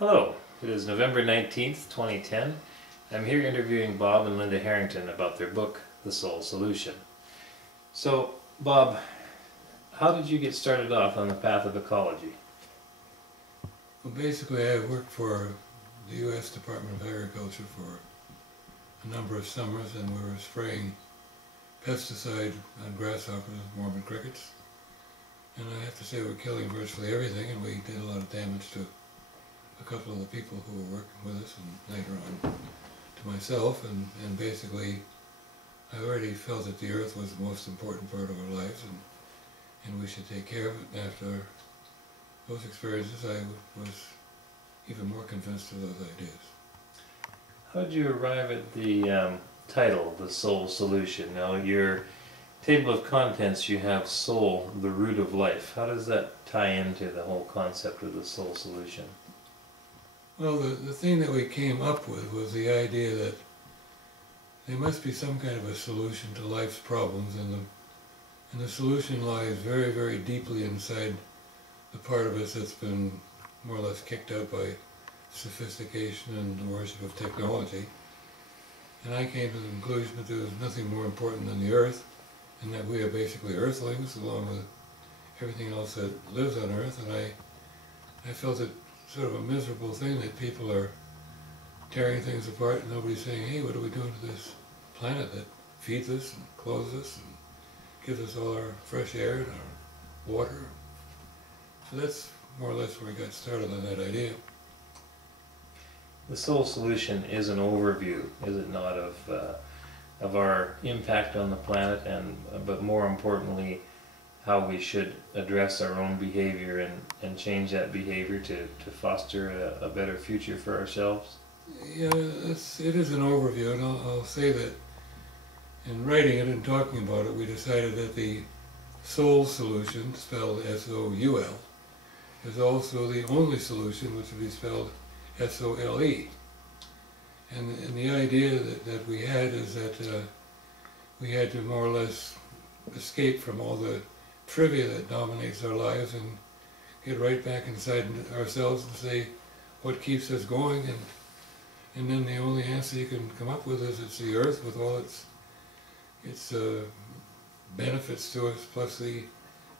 Hello, it is November 19th, 2010. I'm here interviewing Bob and Linda Harrington about their book, The Soul Solution. So, Bob, how did you get started off on the path of ecology? Well, basically I worked for the U.S. Department of Agriculture for a number of summers, and we were spraying pesticide on grasshoppers and Mormon crickets. And I have to say we're killing virtually everything, and we did a lot of damage to a couple of the people who were working with us, and later on to myself, and basically I already felt that the earth was the most important part of our lives, and we should take care of it. And after those experiences I was even more convinced of those ideas. How did you arrive at the title, The Soul Solution? Now, your table of contents, you have soul, the root of life. How does that tie into the whole concept of the soul solution? Well, the thing that we came up with was the idea that there must be some kind of a solution to life's problems, and the solution lies very, very deeply inside the part of us that's been more or less kicked out by sophistication and the worship of technology. And I came to the conclusion that there was nothing more important than the earth, and that we are basically earthlings along with everything else that lives on earth. And I felt it sort of a miserable thing that people are tearing things apart and nobody's saying, hey, what are we doing to this planet that feeds us and clothes us and gives us all our fresh air and our water. So that's more or less where we got started on that idea. The Soul Solution is an overview, is it not, of our impact on the planet, and but more importantly, how we should address our own behavior and change that behavior to foster a better future for ourselves? Yeah, it is an overview, and I'll say that in writing it and talking about it, we decided that the Soul Solution, spelled S-O-U-L, is also the only solution, which would be spelled S-O-L-E. And the idea that we had is that we had to more or less escape from all the trivia that dominates our lives and get right back inside ourselves and say what keeps us going, and then the only answer you can come up with is it's the earth with all its benefits to us, plus the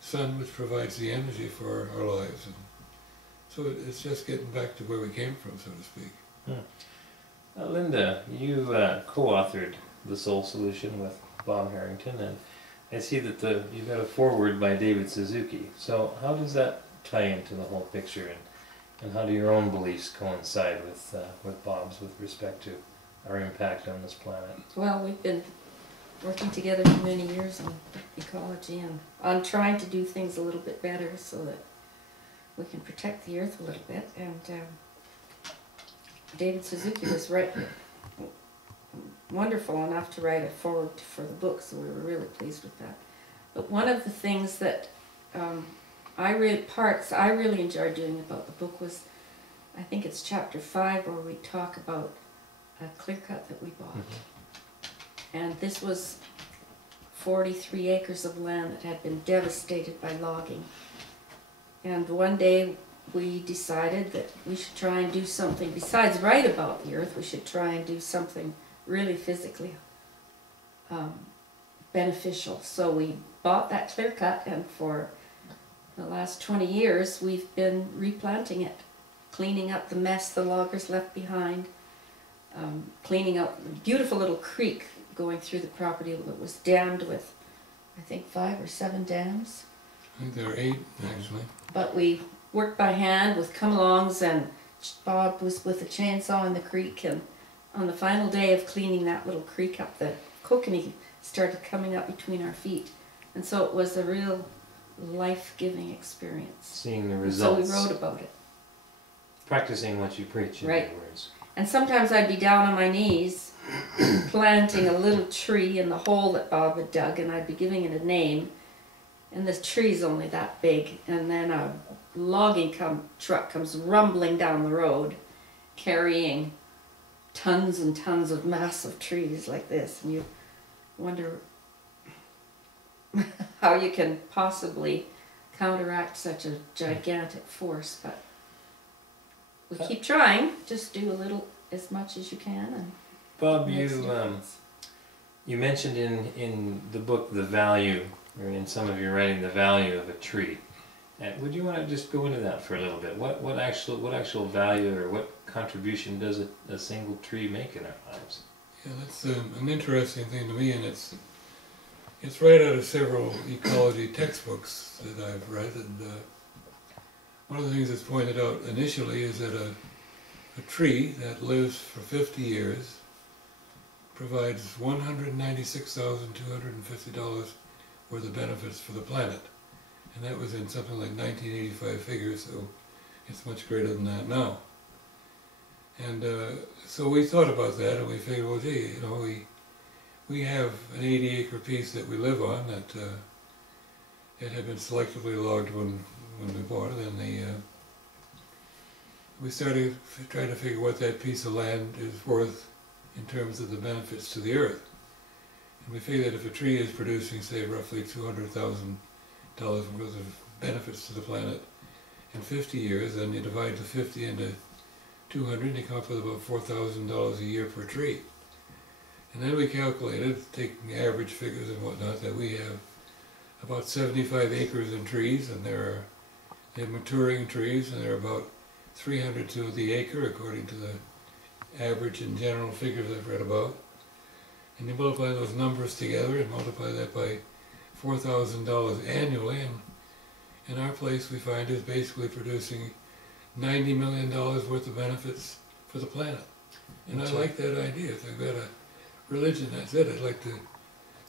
sun, which provides the energy for our lives. And so it's just getting back to where we came from, so to speak. Linda, you co-authored The Soul Solution with Bob Harrington, and I see that you've got a foreword by David Suzuki. So how does that tie into the whole picture, and how do your own beliefs coincide with Bob's with respect to our impact on this planet? Well, we've been working together for many years on ecology and on trying to do things a little bit better so that we can protect the earth a little bit. And David Suzuki was wonderful enough to write a foreword for the book, so we were really pleased with that. But one of the things that I really enjoyed doing about the book was, I think it's chapter 5, where we talk about a clear cut that we bought. And this was 43 acres of land that had been devastated by logging. And one day we decided that we should try and do something, besides write about the earth, we should try and do something really physically beneficial. So we bought that clear cut, and for the last 20 years we've been replanting it, cleaning up the mess the loggers left behind, cleaning up a beautiful little creek going through the property that was dammed with, I think, 5 or 7 dams. I think there are 8, actually. But we worked by hand with come-alongs, and Bob was with a chainsaw in the creek, and on the final day of cleaning that little creek up, the kokanee started coming up between our feet. And so it was a real life-giving experience. Seeing the results. So we wrote about it. Practicing what you preach, in other words. And sometimes I'd be down on my knees planting a little tree in the hole that Bob had dug, and I'd be giving it a name, and this tree's only that big, and then a logging truck comes rumbling down the road carrying tons and tons of massive trees like this, and you wonder how you can possibly counteract such a gigantic force. But we keep trying. Just do a little, as much as you can, and Bob, it makes a difference. you mentioned in the book the value, or in some of your writing, the value of a tree. Would you want to just go into that for a little bit? What actual value or what contribution does a single tree make in our lives? Yeah, that's an interesting thing to me, and it's right out of several ecology textbooks that I've read. And one of the things that's pointed out initially is that a tree that lives for 50 years provides $196,250 worth of benefits for the planet. And that was in something like 1985 figures, so it's much greater than that now. And so we thought about that, and we figured, well, gee, you know, we have an 80-acre piece that we live on that it had been selectively logged when we bought it, and we started trying to figure what that piece of land is worth in terms of the benefits to the earth. And we figured that if a tree is producing, say, roughly $200,000 worth of benefits to the planet in 50 years, then you divide the 50 into 200, and you come up with about $4,000 a year per tree. And then we calculated, taking average figures and whatnot, that we have about 75 acres in trees, and they're maturing trees, and they're about 300 to the acre, according to the average and general figures I've read about. And you multiply those numbers together and multiply that by $4,000 annually, and in our place we find is basically producing $90 million worth of benefits for the planet. And I like that idea. If I've got a religion, that's it. I'd like to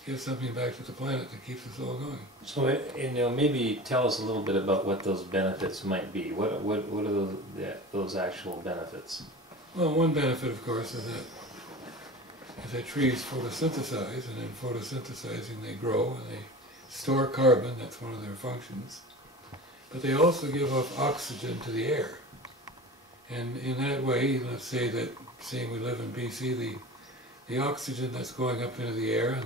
give something back to the planet that keeps us all going. So, maybe tell us a little bit about what those benefits might be. What are those actual benefits? Well, one benefit, of course, is that trees photosynthesize, and in photosynthesizing they grow and they store carbon. That's one of their functions. But they also give off oxygen to the air. And in that way, let's say that, seeing we live in BC, the oxygen that's going up into the air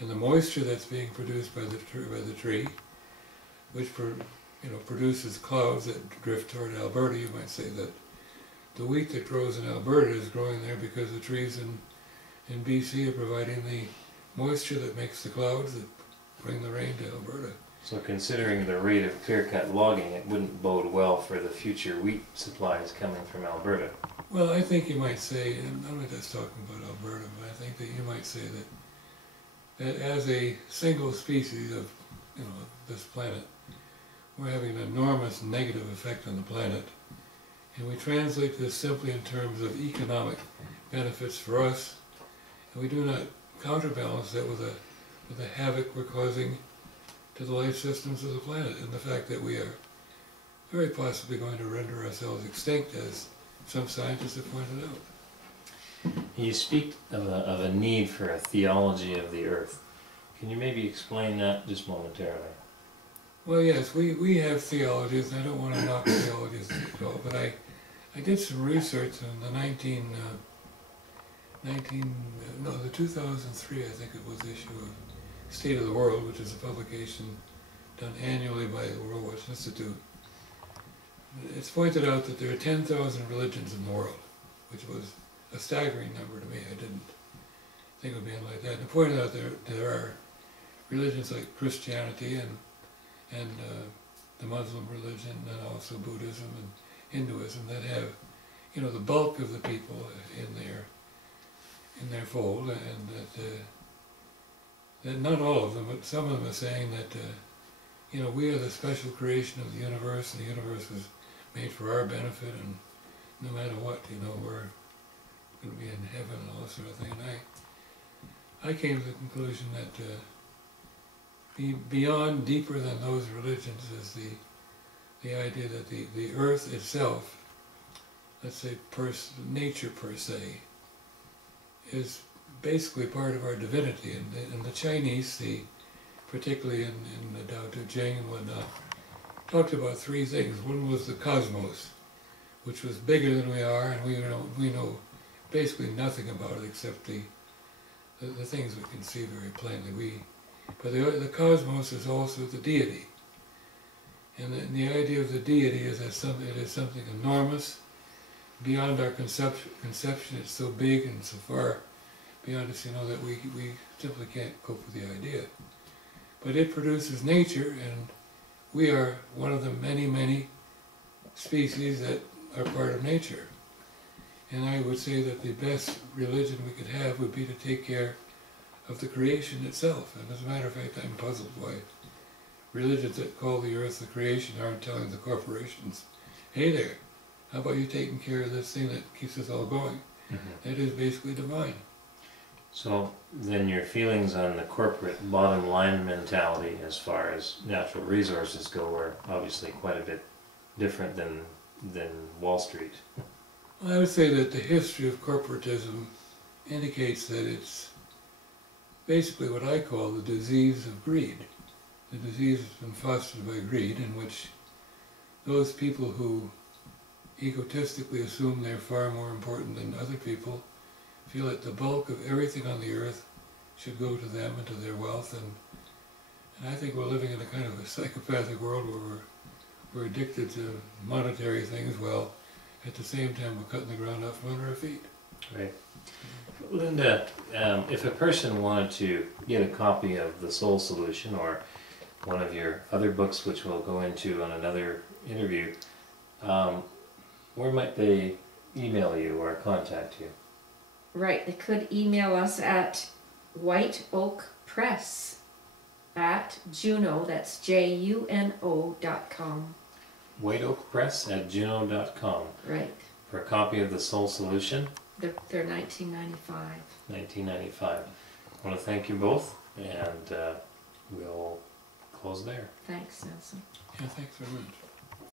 and the moisture that's being produced by the tree, which produces clouds that drift toward Alberta. You might say that the wheat that grows in Alberta is growing there because the trees in BC are providing the moisture that makes the clouds that bring the rain to Alberta. So considering the rate of clear-cut logging, it wouldn't bode well for the future wheat supplies coming from Alberta. Well, I think you might say, and I'm not just talking about Alberta, but I think that you might say that as a single species of this planet, we're having an enormous negative effect on the planet. And we translate this simply in terms of economic benefits for us, and we do not counterbalance that with the havoc we're causing to the life systems of the planet, and the fact that we are very possibly going to render ourselves extinct, as some scientists have pointed out. You speak of a need for a theology of the earth. Can you maybe explain that just momentarily? Well, yes, we have theologies, and I don't want to knock theologies at all, but I did some research in the 2003, I think it was, issue of State of the World, which is a publication done annually by the World Watch Institute. It's pointed out that there are 10,000 religions in the world, which was a staggering number to me. I didn't think it would be like that. And it pointed out there are religions like Christianity and the Muslim religion, and also Buddhism and Hinduism, that have, the bulk of the people in their fold, and that not all of them, but some of them are saying that we are the special creation of the universe, and the universe was made for our benefit, and no matter what, we're going to be in heaven and all that sort of thing. And I came to the conclusion that beyond, deeper than those religions, is the idea that the earth itself, let's say nature per se, is basically part of our divinity. And the Chinese, particularly in the Tao Te Ching and whatnot, talked about three things. One was the cosmos, which was bigger than we are, and we know basically nothing about it except the things we can see very plainly. But the cosmos is also the deity. And the idea of the deity is that it is something enormous, beyond our conception. It's so big and so far beyond us, that we simply can't cope with the idea. But it produces nature, and we are one of the many, many species that are part of nature. And I would say that the best religion we could have would be to take care of the creation itself. And as a matter of fact, I'm puzzled why religions that call the earth the creation aren't telling the corporations, hey there, how about you taking care of this thing that keeps us all going? That is basically divine. So then your feelings on the corporate bottom line mentality as far as natural resources go are obviously quite a bit different than Wall Street. I would say that the history of corporatism indicates that it's basically what I call the disease of greed. The disease has been fostered by greed, in which those people who egotistically assume they're far more important than other people feel that the bulk of everything on the earth should go to them and to their wealth, and I think we're living in a kind of a psychopathic world where we're addicted to monetary things, while at the same time we're cutting the ground out from under our feet. Right. Linda, if a person wanted to get a copy of The Soul Solution or one of your other books, which we'll go into on another interview, where might they email you or contact you? Right, they could email us at whiteoakpress@juno, that's JUNO.com. whiteoakpress@juno.com. Right. For a copy of The Soul Solution. They're $19.95. $19.95. I want to thank you both, and we'll close there. Thanks, Nelson. Yeah, thanks very much.